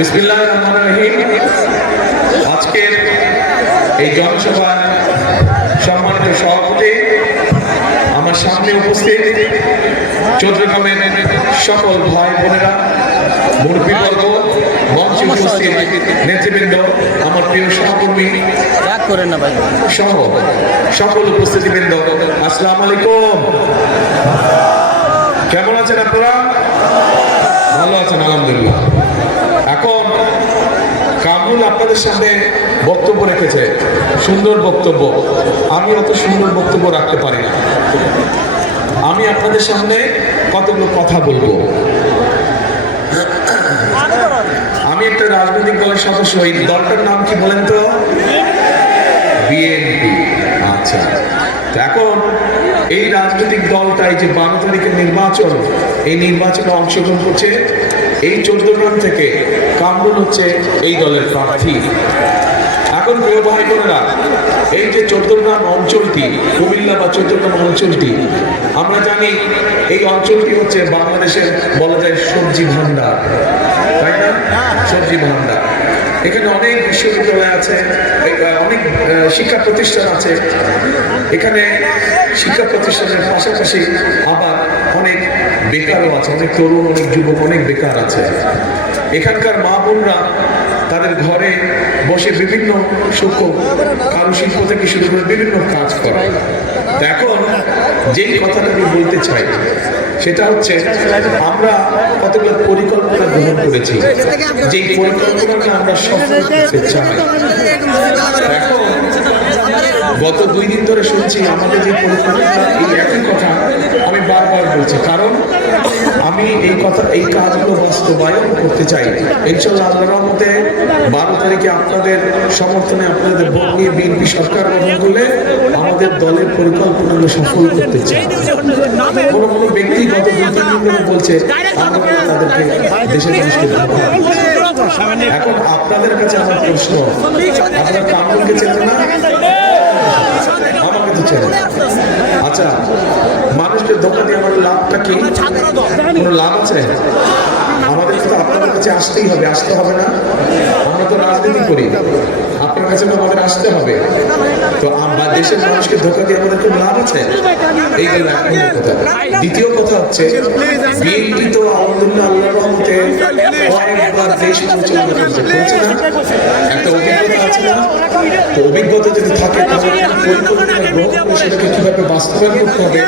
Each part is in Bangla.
বিসমিল্লাহির রহমানির রহিম। আজকের এই জনসভার সম্মানিত সভাপতি, আমার সামনে উপস্থিত চট্টগ্রামের সকল ভাই বোনেরা, মুরব্বীবর্গ, মঞ্চে উপস্থিত নেতৃবৃন্দ, আমার প্রিয় সহকর্মী সহ সকল উপস্থিতিবৃন্দ, আসসালামু আলাইকুম। কেমন আছেন আপনারা? ভালো আছেন আলহামদুলিল্লাহ। এখন কামরুল আপনাদের সামনে বক্তব্য রেখেছে, সুন্দর বক্তব্য। আমি অত সুন্দর বক্তব্য রাখতে পারি না। আমি আপনাদের সামনে কতগুলো কথা বলবো। আমি একটা রাজনৈতিক দলের সদস্য। এই দলটার নাম কি বলেন তো? বিএনপি। আচ্ছা, এখন এই রাজনৈতিক দলটাই যে 12 তারিখের নির্বাচন, এই নির্বাচনে অংশগ্রহণ করছে এই চট্টগ্রাম থেকে। কামরুল হচ্ছে এই দলের প্রার্থী। এখন প্রিয় ভাই বোনেরা, এই যে চট্টগ্রাম অঞ্চলটি, কুমিল্লা বা চট্টগ্রাম অঞ্চলটি, আমরা জানি এই অঞ্চলটি হচ্ছে বাংলাদেশের বলা যায় সবজি ভান্ডার, তাই না? সবজি ভান্ডার। এখানে অনেক বিশ্ববিদ্যালয় আছে, অনেক শিক্ষা প্রতিষ্ঠান আছে। এখানে শিক্ষা প্রতিষ্ঠানের পাশাপাশি আবার অনেক বেকারও আছে, অনেক তরুণ, অনেক যুবক, অনেক বেকার আছে। এখানকার মা বোনরা তাদের ঘরে বসে বিভিন্ন সূক্ষ্ম কারুশিল্প থেকে শুরু করে বিভিন্ন কাজ করে। এখন যেই কথাটা আমি বলতে চাই সেটা হচ্ছে, আমরা কতগুলো পরিকল্পনা গ্রহণ করেছি, যেই পরিকল্পনাকে আমরা সফল করতে চাই। এখন গত 2 দিন ধরে শুনছি আমাদের যে পরিকল্পনা, এই একই কথা আমি বারবার বলছি, কারণ আমি এই কাজগুলো বাস্তবায়ন করতে চাই। ইনশাআল্লাহ আল্লাহর রহমতে 12 তারিখে আপনাদের সমর্থনে, আপনাদের ভোট নিয়ে বিএনপি সরকার গঠন করলে আমাদের দলের পরিকল্পনাগুলো সফল করতে চাই। কোনো ব্যক্তি গত 2-3 দিন ধরে বলছে আমরা তাদেরকে দেশের মানুষকে ধোঁকা দিচ্ছি। এখন আপনাদের কাছে আমার প্রশ্ন, আপনারা কামরুলকে চেনেন না? আমাকে তো চেনেন। আচ্ছা, মানুষকে ধোঁকা দিয়ে আমার লাভটা কি? কোনো লাভ আছে? আমাদের তো আপনাদের কাছে আসতেই হবে, আসতে হবে না? আমরা তো রাজনীতি করি, আপনার কাছে তো আমাদের আসতে হবে। তো আমরা দেশের মানুষকে ধোঁকা দিয়ে আমাদের কোনো লাভ আছে? এই গেল এক নম্বর কথা। দ্বিতীয় কথা হচ্ছে, বিএনপি তো আলহামদুলিল্লাহ আল্লাহর রহমতে কয়েকবার দেশ পরিচালনা করছে, বলছে না? একটা অভিজ্ঞতা আছে না? তো অভিজ্ঞতা যদি থাকে তাহলে পরিকল্পনা গ্রহণ করে সেটাকে কিভাবে বাস্তবায়ন করতে হবে,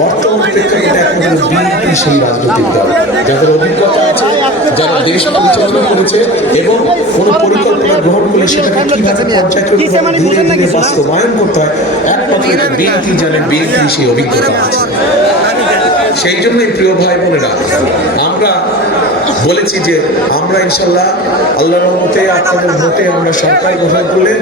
বর্তমান প্রেক্ষাপটে একমাত্র বিএনপি সেই রাজনৈতিক দল যাদের অভিজ্ঞতা আছে, যারা দেশ পরিচালনা করেছে, এবং কোনো পরিকল্পনা গ্রহণ করলে সেটাকে কিভাবে পর্যায়ক্রমে ধীরে ধীরে বাস্তবায়ন করতে হয়, একমাত্র বিএনপি জানে, বিএনপি সেই অভিজ্ঞতা আছে। সেই জন্যই প্রিয় ভাই বোনেরা, আমরা বলেছি যে আমরা ইনশাল্লাহ আল্লাহর রহমতে আপনাদের ভোটে আমরা সরকার গঠন করলে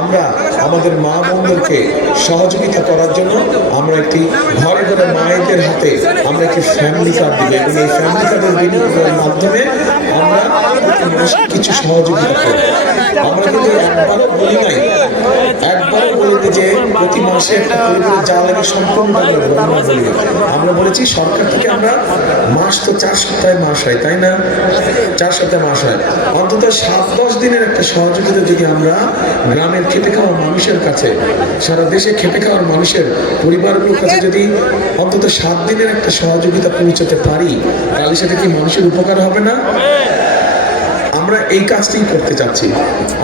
আমরা আমাদের মা বোনদেরকে সহযোগিতা করার জন্য আমরা একটি ঘরে ঘরে মায়েদের হাতে আমরা একটি ফ্যামিলি কার্ড দিব, এবং এই ফ্যামিলি কার্ডের বিনিয়োগের মাধ্যমে আমরা কিছু সহযোগিতা করব। আমরা কিন্তু একবারও বলি নাই, একবারও বলিনি যে প্রতি মাসে একটা পরিবারের যা লাগে সম্পূর্ণ বলি। আমরা বলেছি সরকার থেকে আমরা মাস তো 4 সপ্তাহে মাস হয়, তাই না? 4 সপ্তাহে মাস হয়, অন্তত 7-10 দিনের একটা সহযোগিতা যদি আমরা গ্রামের খেটে খাওয়া মানুষের কাছে, সারা দেশে খেটে খাওয়ার মানুষের পরিবারগুলোর কাছে যদি অন্তত 7 দিনের একটা সহযোগিতা পৌঁছাতে পারি, তাহলে সেটা কি মানুষের উপকার হবে না? আমরা এই কাজটাই করতে চাচ্ছি।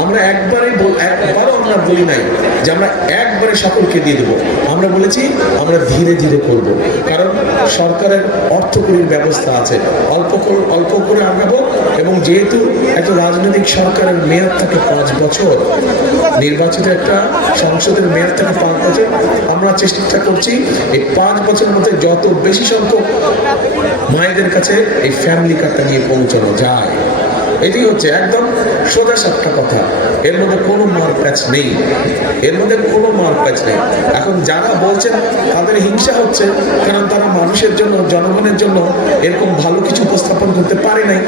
আমরা একবারও আমরা বলি নাই যে আমরা একবারে সকলকে দিয়ে দেবো। আমরা বলেছি আমরা ধীরে ধীরে করব, কারণ সরকারের অর্থকরীর ব্যবস্থা আছে, অল্প করে আগাবো। এবং যেহেতু একটা রাজনৈতিক সরকারের মেয়াদ থাকে 5 বছর, নির্বাচিত একটা সংসদের মেয়াদ থাকে 5 বছর, আমরা চেষ্টা করছি এই 5 বছরের মধ্যে যত বেশি সংখ্যক মায়েদের কাছে এই ফ্যামিলি কার্ডটা নিয়ে পৌঁছানো যায়। এটি হচ্ছে একদম সোজা সাপটা কথা, এর মধ্যে কোনো মারপ্যাচ নেই, এর মধ্যে কোনো মারপ্যাচ নেই। এখন যারা বলছেন তাদের হিংসা হচ্ছে, কারণ তারা মানুষের জন্য, জনগণের জন্য এরকম ভালো কিছু উপস্থাপন করতে পারে নাই,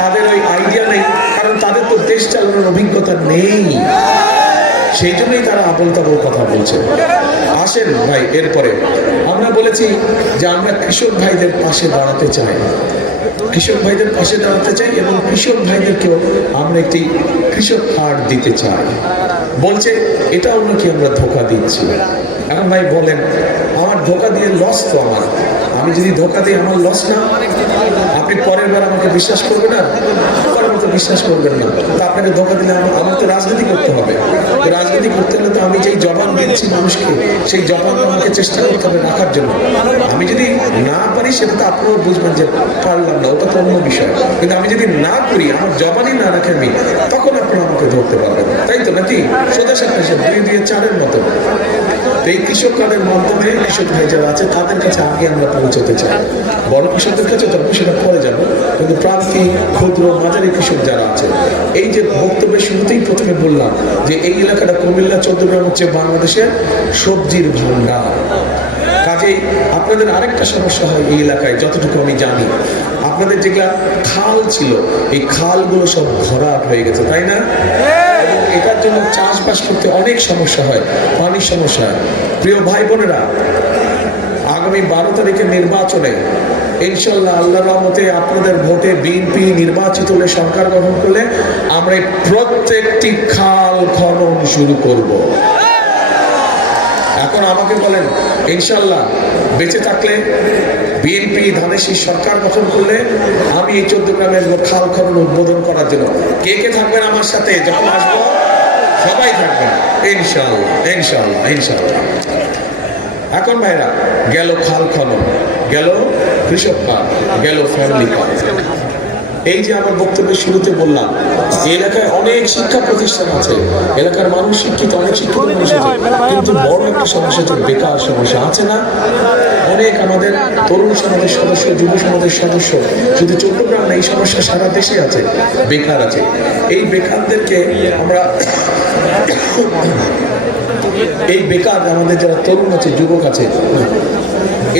তাদের ওই আইডিয়া নেই, কারণ তাদের তো দেশ চালানোর অভিজ্ঞতা নেই। সেই জন্যই তারা আবল তাবল কথা বলছে। আসেন ভাই, এরপরে আমরা বলেছি যে আমরা কৃষক ভাইদের পাশে দাঁড়াতে চাই। কৃষক ভাইদের পাশে দাঁড়াতে চাই এবং কৃষক ভাইদেরকেও আমরা একটি কৃষক কার্ড দিতে চাই। বলছে এটাও নাকি আমরা ধোকা দিচ্ছি। এখন ভাই বলেন, আমার ধোকা দিয়ে লস তো আমার, আমি যদি ধোকা দিই আমার লস না? আপনি পরের বার আমাকে বিশ্বাস করবেন না, পরের মতো বিশ্বাস করবেন না। তা আপনাকে ধোকা দিলে আমার তো রাজনীতি করতে হবে। রাজনীতি করতে হলে তো আমি যেই জবান দিচ্ছি মানুষকে, সেই জবান আমাকে চেষ্টা করতে হবে রাখার জন্য। আমি যদি না পারি সেটা তো আপনারাও বুঝবেন যে পারলাম না, ওটা তো অন্য বিষয়। কিন্তু আমি যদি না করি, আমার জবানই না রাখে আমি, তখন আপনারা আমাকে ধরতে পারবেন, তাই তো নাকি? সোজা সাপটা 2-4-এর মতো। এই কৃষক কার্ডের মাধ্যমে কৃষক ভাই যারা আছে তাদের কাছে আগে আমরা পৌঁছতে চাই। বড় কৃষকদের কাছে তখন সেটা পরে যাব, কিন্তু প্রান্তিক ক্ষুদ্র মাঝারি কৃষক যারা আছে, এই যে বক্তব্যের শুরুতেই প্রথমে বললাম যে এই এলাকাটা কুমিল্লা চট্টগ্রাম হচ্ছে বাংলাদেশের সবজির ভান্ডার। কাজেই আপনাদের আরেকটা সমস্যা হয় এই এলাকায়, যতটুকু আমি জানি, আপনাদের যেগুলা খাল ছিল এই খালগুলো সব ভরাট হয়ে গেছে, তাই না? এটার জন্য চাষবাস করতে অনেক সমস্যা হয়, পানির সমস্যা হয়। প্রিয় ভাই বোনেরা, আগামী 12 তারিখের নির্বাচনে ইনশাল্লাহ আল্লাহর রহমতে আপনাদের ভোটে বিএনপি নির্বাচিত হলে, সরকার গঠন করলে, আমরা প্রত্যেকটি খাল খনন শুরু করব। এখন আমাকে বলেন, ইনশাল্লাহ বেঁচে থাকলে বিএনপি ধানের সরকার গঠন করলে আমি এই 14 গ্রামের খাল খনন উদ্বোধন করার জন্য কে কে থাকবেন আমার সাথে? যখন আসবো সবাই থাকবেন ইনশাল্লাহ, ইনশাল্লাহ, ইনশাল্লাহ। এখন ভাইরা, গেল খাল খনন, গেল কৃষক কার্ড, গেল ফ্যামিলি কার্ড। এই যে আমার বক্তব্যের শুরুতে বললাম, এই এলাকায় অনেক শিক্ষা প্রতিষ্ঠান আছে, এলাকার মানুষ শিক্ষিত, অনেক শিক্ষিত মানুষ আছে, কিন্তু বড় একটা সমস্যা হচ্ছে বেকার সমস্যা, আছে না? অনেক আমাদের তরুণ সমাজের সদস্য, যুব সমাজের সদস্য, শুধু চট্টগ্রাম না, এই সমস্যা সারা দেশে আছে, বেকার আছে। এই বেকারদেরকে আমরা এই বেকার আমাদের যারা তরুণ আছে, যুবক আছে,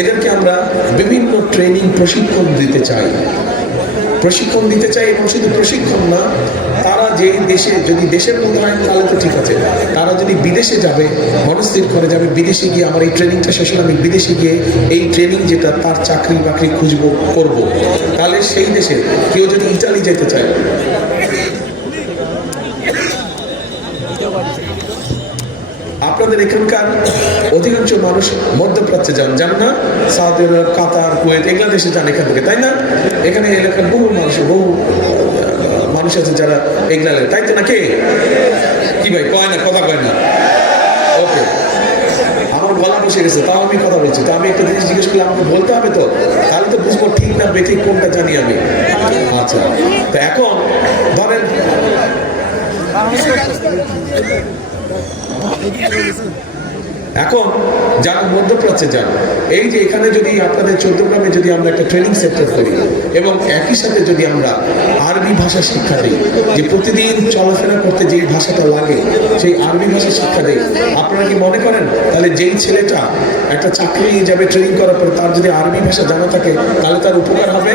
এদেরকে আমরা বিভিন্ন ট্রেনিং প্রশিক্ষণ দিতে চাই এবং শুধু প্রশিক্ষণ না, তারা যে দেশে, যদি দেশের মধ্যে হয় তাহলে তো ঠিক আছে, তারা যদি বিদেশে যাবে, মনস্থির করে যাবে বিদেশে গিয়ে আমার এই ট্রেনিংটা শেষ হলে আমি বিদেশে গিয়ে এই ট্রেনিং যেটা তার চাকরি বাকরি খুঁজবো, করবো, তাহলে সেই দেশে কেউ যদি ইটালি যেতে চায়, আপনাদের এখানকার অধিকাংশ মানুষ মধ্যপ্রাচ্যে যান না? সৌদি আরব, কাতার, কুয়েত, এগুলো দেশে যান এখান থেকে, তাই না? এখানে এলাকার বহু মানুষ আছে যারা এগুলা, তাই তো নাকি? কি ভাই কয় না, কথা কয় না? ওকে, আমার গলা বসে গেছে, তাও আমি কথা বলছি। তা আমি একটা জিনিস জিজ্ঞেস করলে আমাকে বলতে হবে তো, তাহলে তো বুঝবো ঠিক না বেঠিক কোনটা জানি আমি। আচ্ছা, তো এখন ধরেন এখন যারা মধ্যপ্রাচ্যে যান, এই যে এখানে যদি আপনাদের চট্টগ্রামে যদি আমরা একটা ট্রেনিং সেন্টার করি এবং একই সাথে যদি আমরা আরবি ভাষা শিক্ষা দিই, যে প্রতিদিন চলাফেরা করতে যে ভাষাটা লাগে সেই আরবি ভাষা শিক্ষা দিই, আপনারা কি মনে করেন তাহলে যেই ছেলেটা একটা চাকরি যাবে ট্রেনিং করার পরে তার যদি আরবি ভাষা জানা থাকে তাহলে তার উপকার হবে?